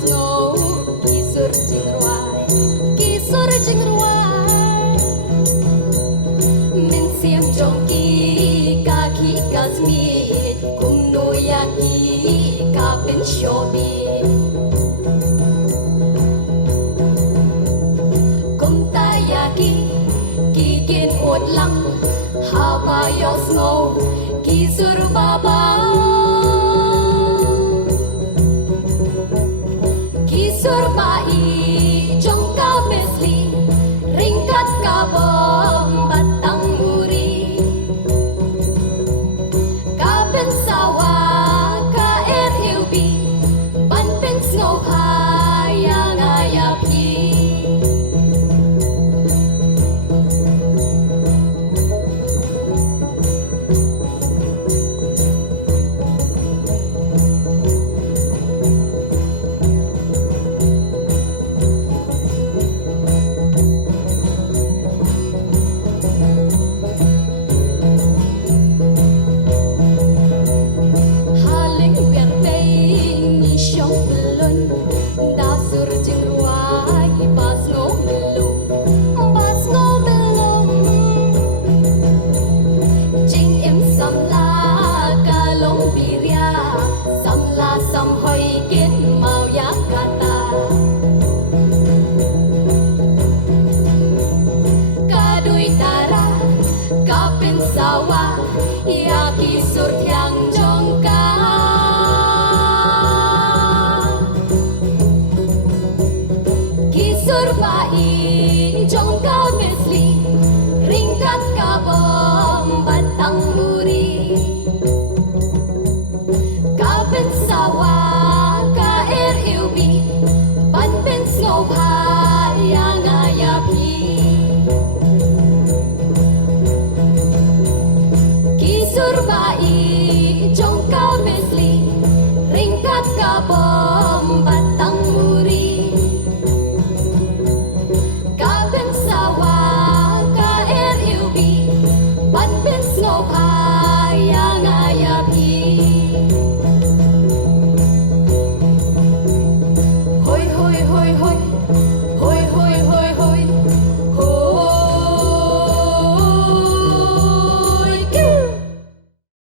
snow kisur jing ruai min siam jongki kaki kasmi kumno yaki kapin shobi kumtayaki kikin utlang haba yo snow kisur baba kisur bai jong ka mesli ringkat ka bom batang muri ka ben sawa ka ubi ban pen snow hayang ayapi Yaki sur tiang jongka kisur bai